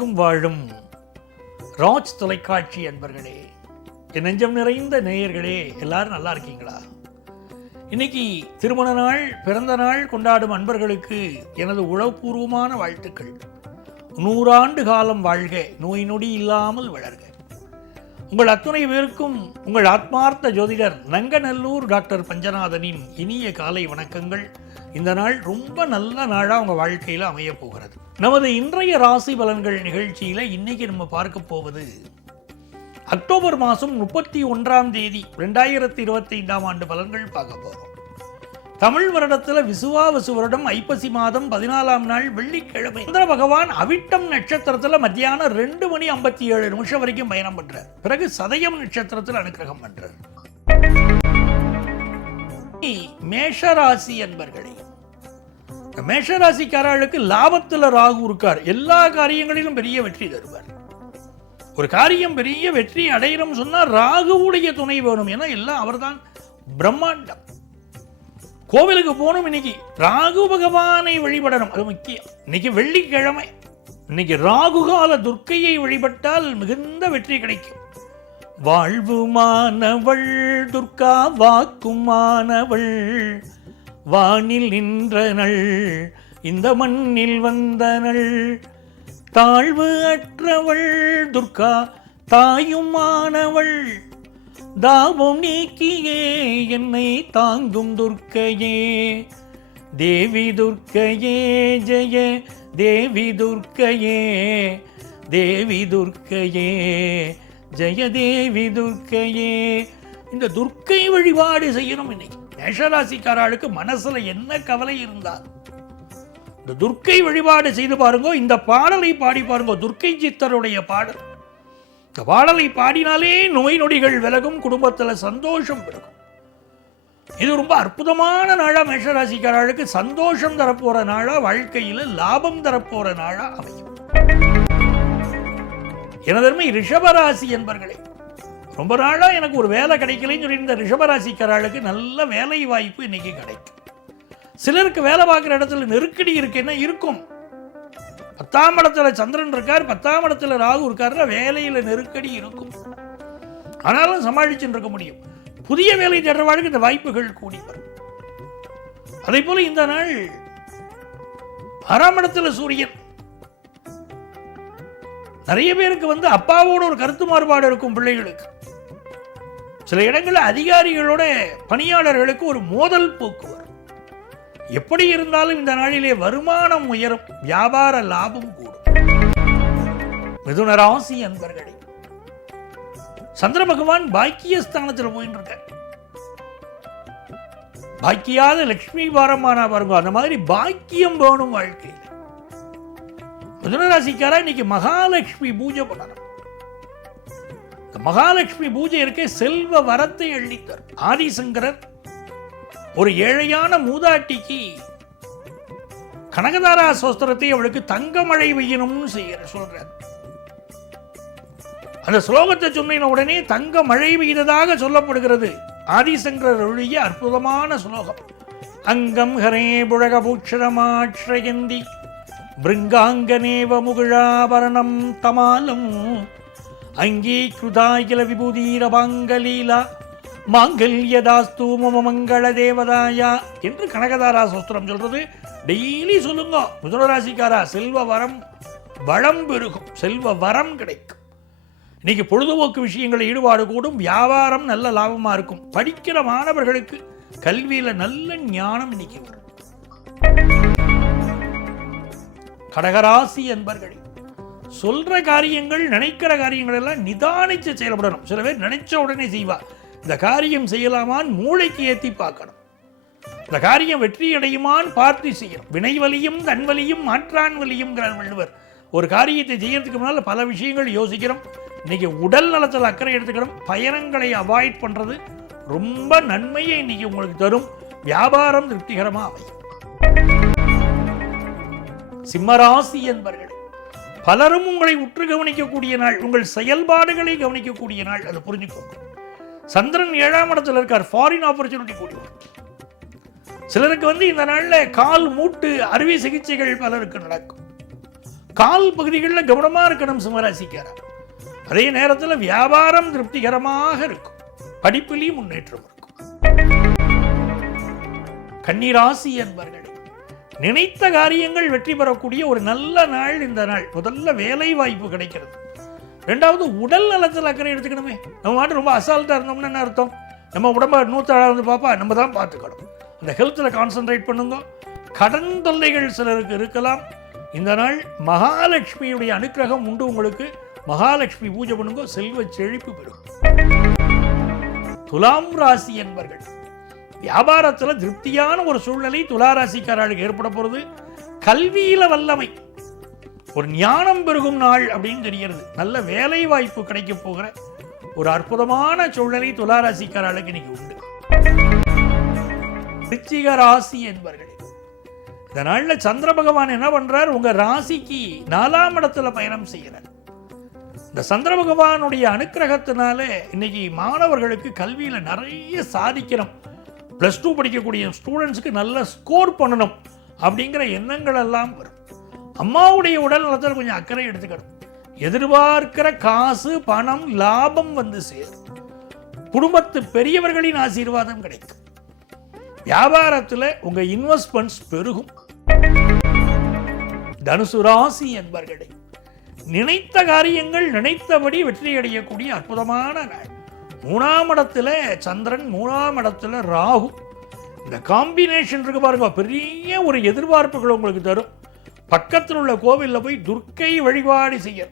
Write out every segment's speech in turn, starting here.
உலகெங்கும் வாழும் ராஜ் தொலைக்காட்சி அன்பர்களே, என் நெஞ்சம் நிறைந்த நேயர்களே, எல்லாரும் நல்லா இருக்கீங்களா? இன்னைக்கு திருமண நாள், பிறந்த நாள் கொண்டாடும் அன்பர்களுக்கு எனது உளப்பூர்வமான வாழ்த்துக்கள். 100 ஆண்டு காலம் வாழ்க, நோய் நொடி இல்லாமல் வளர்க. உங்கள் அத்துணை பேருக்கும் உங்கள் ஆத்மார்த்த ஜோதிடர் நங்கநல்லூர் டாக்டர் பஞ்சநாதனின் இனிய காலை வணக்கங்கள். இந்த நாள் ரொம்ப நல்ல நாளாக உங்கள் வாழ்க்கையில் அமைய போகிறது. நமது இன்றைய ராசி பலன்கள் நிகழ்ச்சியில் இன்னைக்கு நம்ம பார்க்க போவது அக்டோபர் மாதம் 31ஆம் தேதி 2025ஆம் ஆண்டு பலன்கள் பார்க்க போகிறோம். தமிழ் வருடத்தில் விசுவாவசு வருடம் ஐப்பசி மாதம் 14ஆம் நாள் வெள்ளிக்கிழமை சந்திர பகவான் அவிட்டம் நட்சத்திரத்தில் மத்தியானம் 2:57 வரைக்கும் பயணம் பண்றார். பிறகு சதயம் நட்சத்திரத்தில் அனுக்கிரகம் பண்றார். மேஷராசி அன்பர்களே, மேஷராசிக்காரர்களுக்கு லாபத்தில் ராகு இருக்கார். எல்லா காரியங்களிலும் பெரிய வெற்றி தருவார். ஒரு காரியம் பெரிய வெற்றி அடையிறோம் சொன்னா ராகுவுடைய துணை வேணும். ஏன்னா எல்லாம் அவர்தான் பிரம்மாண்டம். கோவிலுக்கு போகணும், இன்னைக்கு ராகு பகவானை வழிபடணும், அது முக்கியம். இன்னைக்கு வெள்ளிக்கிழமை, இன்னைக்கு ராகுகால துர்க்கையை வழிபட்டால் மிகுந்த வெற்றி கிடைக்கும். வாழ்வுமானவள் துர்கா வாக்குமானவள், வானில் நின்றனள் இந்த மண்ணில் வந்தனள், தாழ்வு அற்றவள் துர்கா தாயுமானவள், தாபம் நீக்கியே என்னை தாங்கும் துர்க்கையே, தேவி துர்க்கையே ஜெய தேவி துர்க்கையே, தேவி துர்க்கையே ஜெய தேவி துர்க்கையே. இந்த துர்க்கை வழிபாடு செய்யணும். இன்னைக்கு மேஷராசிக்காரர்களுக்கு மனசுல என்ன கவலை இருந்தால் இந்த துர்க்கை வழிபாடு செய்து பாருங்க. இந்த பாடலை பாடி பாருங்க, துர்க்கை சித்தருடைய பாடல். இந்த பாடலை பாடினாலே நோய் நொடிகள் விலகும், குடும்பத்தில் சந்தோஷம் பிறகும். இது ரொம்ப அற்புதமான நாளா மேஷராசிக்காரர்களுக்கு சந்தோஷம் தரப்போற நாளா, வாழ்க்கையில் லாபம் தரப்போற நாளா அமையும். எனதருமை ரிஷபராசி என்பர்களே, ரொம்ப நாளா எனக்கு ஒரு வேலை கிடைக்கலன்னு சொல்லி இந்த ரிஷபராசிக்காரர்களுக்கு நல்ல வேலை வாய்ப்பு இன்னைக்கு கிடைக்கும். சிலருக்கு வேலை பார்க்குற இடத்துல நெருக்கடி இருக்குன்னா இருக்கும். 10ஆம் இடத்துல சந்திரன் இருக்கார், 10ஆம் இடத்துல ராகு இருக்காருன்னா வேலையில் நெருக்கடி இருக்கும். ஆனாலும் சமாளிச்சுட்டு இருக்க முடியும். புதிய வேலை தேடுறவாளுக்கு இந்த வாய்ப்புகள் கூடி வரும். அதே போல இந்த நாள் 6ஆம் இடத்துல சூரியன். நிறைய பேருக்கு அப்பாவோட ஒரு கருத்து மாறுபாடு இருக்கும். பிள்ளைகளுக்கு சில இடங்களில் அதிகாரிகளோட பணியாளர்களுக்கு ஒரு மோதல் போக்கு வரும். எப்படி இருந்தாலும் இந்த நாளிலே வருமானம் உயரும், வியாபார லாபம் கூடும். மிதுன ராசி அன்பர்களே, சந்திர பகவான் பாக்கியஸ்தானத்தில் போயிட்டு இருக்க. பாக்கியாத லட்சுமி வாரமானா பாருங்க, அந்த மாதிரி பாக்கியம் வேணும் வாழ்க்கையில். மிதுனராசிக்காரா இன்னைக்கு மகாலட்சுமி பூஜை பண்ணணும். மகாலட்சுமி பூஜை இருக்க செல்வ வரத்தை அள்ளித்தர். ஆதிசங்கரர் ஒரு ஏழையான மூதாட்டிக்கு கனகதாரா சோஸ்திரத்தை அவளுக்கு தங்க மழை பெய்யணும்னு சொல்றார். அந்த ஸ்லோகத்தை சொன்ன உடனே தங்க மழை பெய்ததாக சொல்லப்படுகிறது. ஆதிசங்கரர் ஒழிய அற்புதமான ஸ்லோகம். அங்கம் ஹரே புழக பூட்சரமாட்சயந்தி பிருங்காங்கனேவ முகுழாபரணம் தமாலம் அங்கீகிருதாகில விபூதீரபாங்கலீலா மாங்கல்யதாஸ்து மம மங்கள தேவதாயா என்று கனகதாரா சோஸ்திரம் சொல்றது. டெய்லி சொல்லுங்க. மிதுனராசிக்காரா, செல்வ வரம் வளம் பெருகும், செல்வ வரம் கிடைக்கும். இன்னைக்கு பொழுதுபோக்கு விஷயங்களை ஈடுபாடு கூடும், வியாபாரம் நல்ல லாபமா இருக்கும். படிக்கிற மாணவர்களுக்கு கல்வியில நல்ல ஞானம் இன்னைக்கு வரும். கடகராசி என்பர்களே, சொல்ற காரியங்கள், நினைக்கிற காரியங்கள் எல்லாம் நிதானிச்சு செயல்படணும். சில பேர் நினைச்ச உடனே செய்வா. இந்த காரியம் செய்யலாமான்னு மூளைக்கு ஏற்றி பார்க்கணும். இந்த காரியம் வெற்றி அடையுமான்னு பார்த்து செய்யணும். வினைவலியும் தன்வலியும் மாற்றான் வலியும்ங்கிறார் வள்ளுவர். ஒரு காரியத்தை செய்யறதுக்கு முன்னால் பல விஷயங்கள் யோசிக்கிறோம். இன்னைக்கு உடல் நலத்தில் அக்கறை எடுத்துக்கிறோம். பயணங்களை அவாய்ட் பண்றது ரொம்ப நன்மையை இன்னைக்கு உங்களுக்கு தரும். வியாபாரம் திருப்திகரமாக அமையும். சிம்மராசி என்பர்கள், பலரும் உங்களை உற்று கவனிக்கக்கூடிய நாள், உங்கள் செயல்பாடுகளை கவனிக்கக்கூடிய நாள். அதை புரிஞ்சுக்கோங்க. சந்திரன் 7ஆம் இடத்துல இருக்கார். ஃபாரின் ஆப்பர்ச்சுனிட்டி கூடி வரும். சிலருக்கு இந்த நாளில் கால் மூட்டு அறுவை சிகிச்சைகள் பலருக்கு நடக்கும். கால் பகுதிகளில் கவனமா இருக்கணும் சிம்மராசிக்காரர். அதே நேரத்தில் வியாபாரம் திருப்திகரமாக இருக்கும், படிப்பிலையும் முன்னேற்றம் இருக்கும். கன்னிராசி என்பர்களே, நினைத்த காரியங்கள் வெற்றி பெறக்கூடிய ஒரு நல்ல நாள் இந்த நாள். முதல்ல வேலை வாய்ப்பு கிடைக்கிறது. ரெண்டாவது உடல் நலத்தில் அக்கறை எடுத்துக்கணுமே. நம்ம மாட்டு ரொம்ப அசால்ட்டாக இருந்தோம்னு என்ன அர்த்தம்? நம்ம உடம்ப 107 பாப்பா நம்ம தான் பார்த்துக்கணும். அந்த ஹெல்த்தில் கான்சென்ட்ரேட் பண்ணுங்க. கடன் தொல்லைகள் சிலருக்கு இருக்கலாம். இந்த நாள் மகாலட்சுமியுடைய அனுக்கிரகம் உண்டு உங்களுக்கு. மகாலட்சுமி பூஜை பண்ணுங்க, செல்வ செழிப்பு பெறும். துலாம் ராசி என்பர்கள், வியாபாரத்தில் திருப்தியான ஒரு சூழ்நிலை துளாராசிக்காரர்களுக்கு ஏற்பட போகிறது. கல்வியில வல்லமை, ஒரு ஞானம் பெருகும் நாள் அப்படின்னு தெரிகிறது. நல்ல வேலை வாய்ப்பு கிடைக்க போகிற ஒரு அற்புதமான சூழ்நிலை துளாராசிக்காரர்களுக்கு இன்னைக்கு உண்டு. விருச்சிக ராசி என்பர்களே, இந்த நாள்ல சந்திர பகவான் என்ன பண்றார்? உங்க ராசிக்கு 4ஆம் இடத்துல பயணம் செய்கிறார். இந்த சந்திர பகவானுடைய அனுக்கிரகத்தினால இன்னைக்கு மாணவர்களுக்கு கல்வியில நிறைய சாதிக்கணும், +2 படிக்கக்கூடிய ஸ்டூடெண்ட்ஸுக்கு நல்ல ஸ்கோர் பண்ணணும் அப்படிங்கிற எண்ணங்கள் எல்லாம் வரும். அம்மாவுடைய உடல் நலத்தில் கொஞ்சம் அக்கறை எடுத்துக்கணும். எதிர்பார்க்கிற காசு பணம் லாபம் வந்து சேரும். குடும்பத்து பெரியவர்களின் ஆசீர்வாதம் கிடைக்கும். வியாபாரத்தில் உங்க இன்வெஸ்ட்மெண்ட்ஸ் பெருகும். தனுசு ராசி என்பர்களே, நினைத்த காரியங்கள் நினைத்தபடி வெற்றி அடையக்கூடிய அற்புதமான நாள். 3ஆம் இடத்துல சந்திரன், 3ஆம் இடத்துல ராகு. இந்த காம்பினேஷன் இருக்கு பாருங்க, பெரிய ஒரு எதிர்பார்ப்புகள் உங்களுக்கு தரும். பக்கத்தில் உள்ள கோவிலில் போய் துர்க்கை வழிபாடு செய்ய,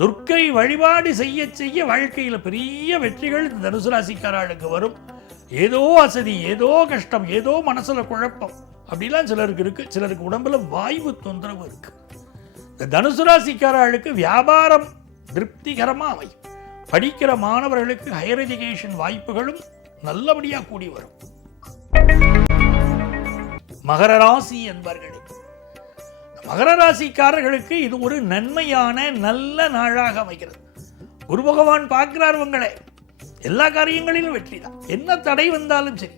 துர்க்கை வழிபாடு செய்ய செய்ய வாழ்க்கையில் பெரிய வெற்றிகள் இந்த தனுசு ராசிக்காரர்களுக்கு வரும். ஏதோ அசதி, ஏதோ கஷ்டம், ஏதோ மனசுல குழப்பம் அப்படிலாம் சிலருக்கு இருக்கு. சிலருக்கு உடம்புல வாய்வு தொந்தரவு இருக்கு. இந்த தனுசு ராசிக்காரர்களுக்கு வியாபாரம் திருப்திகரமா அமையும். படிக்கிற மாணவர்களுக்கு ஹையர் எஜுகேஷன் வாய்ப்புகளும் நல்லபடியா கூடி வரும். மகர ராசி என்பர்களே, மகர ராசிக்காரர்களுக்கு இது ஒரு நன்மையான நல்ல நாளாக அமைகிறது. குரு பகவான் பார்க்கிறார் உங்களை. எல்லா காரியங்களிலும் வெற்றி தான். என்ன தடை வந்தாலும் சரி,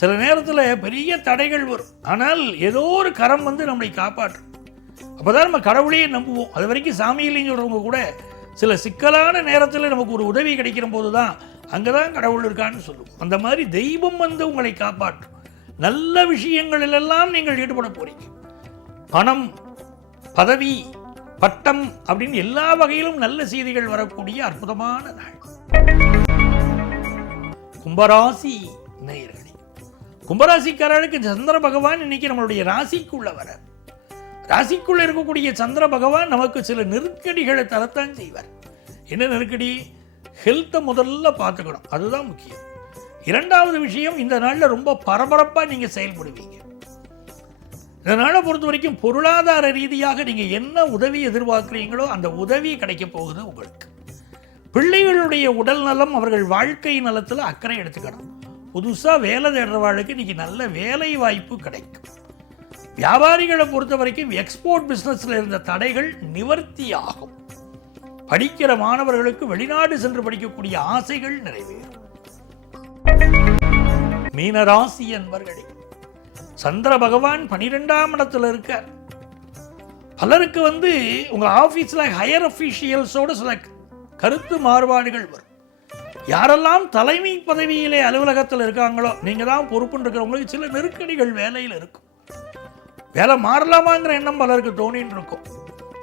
சில நேரத்தில் பெரிய தடைகள் வரும், ஆனால் ஏதோ ஒரு கரம் வந்து நம்மளை காப்பாற்றும். அப்போதான் நம்ம கடவுளையே நம்புவோம். அது வரைக்கும் சாமியிலையும் சொல்றவங்க கூட சில சிக்கலான நேரத்தில் நமக்கு ஒரு உதவி கிடைக்கிற போது தான் அங்கே தான் கடவுள் இருக்கான்னு சொல்லுவோம். அந்த மாதிரி தெய்வம் வந்து உங்களை காப்பாற்றும். நல்ல விஷயங்களிலெல்லாம் நீங்கள் ஈடுபட போறீங்க. பணம், பதவி, பட்டம் அப்படின்னு எல்லா வகையிலும் நல்ல செய்திகள் வரக்கூடிய அற்புதமான நாள். கும்பராசி நேயர்களே, கும்பராசிக்காரர்களுக்கு சந்திர பகவான் இன்னைக்கு நம்மளுடைய ராசிக்குள்ள வர, ராசிக்குள்ள இருக்கக்கூடிய சந்திர பகவான் நமக்கு சில நெருக்கடிகளை தரத்தான் செய்வார். என்ன நெருக்கடி? ஹெல்த்தை முதல்ல பார்த்துக்கணும், அதுதான் முக்கியம். இரண்டாவது விஷயம், இந்த நாளில் ரொம்ப பரபரப்பாக நீங்கள் செயல்படுவீங்க. இந்த நாளை பொறுத்த வரைக்கும் பொருளாதார ரீதியாக நீங்கள் என்ன உதவி எதிர்பார்க்குறீங்களோ அந்த உதவி கிடைக்க போகுது உங்களுக்கு. பிள்ளைகளுடைய உடல் நலம், அவர்கள் வாழ்க்கை நலத்தில் அக்கறை எடுத்துக்கணும். புதுசாக வேலை தேடுறவாளுக்கு இன்னைக்கு நல்ல வேலை வாய்ப்பு கிடைக்கும். வியாபாரிகளை பொறுத்த வரைக்கும் எக்ஸ்போர்ட் பிஸ்னஸில் இருந்த தடைகள் நிவர்த்தி ஆகும். படிக்கிற மாணவர்களுக்கு வெளிநாடு சென்று படிக்கக்கூடிய ஆசைகள் நிறைவேறும். மீனராசி என்பர்களே, சந்திர பகவான் 12ஆம் இடத்துல இருக்கார். பலருக்கு உங்க ஆபீஸ்ல ஹையர் அபிஷியல்ஸோட சில கருத்து மாறுபாடுகள் வரும். யாரெல்லாம் தலைமை பதவியிலே அலுவலகத்தில் இருக்காங்களோ, நீங்க தான் பொறுப்புன்னு இருக்கிறவங்களுக்கு சில நெருக்கடிகள் வேலையில் இருக்கும். வேலை மாறலாமாங்கிற எண்ணம் பலருக்கு தோணின்னு இருக்கும்.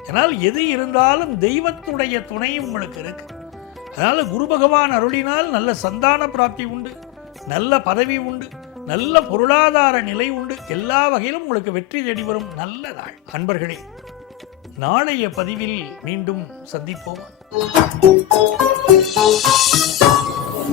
ஏன்னால் எது இருந்தாலும் தெய்வத்துடைய துணை உங்களுக்கு இருக்கு. அதனால குரு பகவான் அருளினால் நல்ல சந்தான பிராப்தி உண்டு, நல்ல பதவி உண்டு, நல்ல பொருளாதார நிலை உண்டு. எல்லா வகையிலும் உங்களுக்கு வெற்றி தேடி வரும் நல்ல நாள். அன்பர்களே, நாளைய பதிவில் மீண்டும் சந்திப்போம்.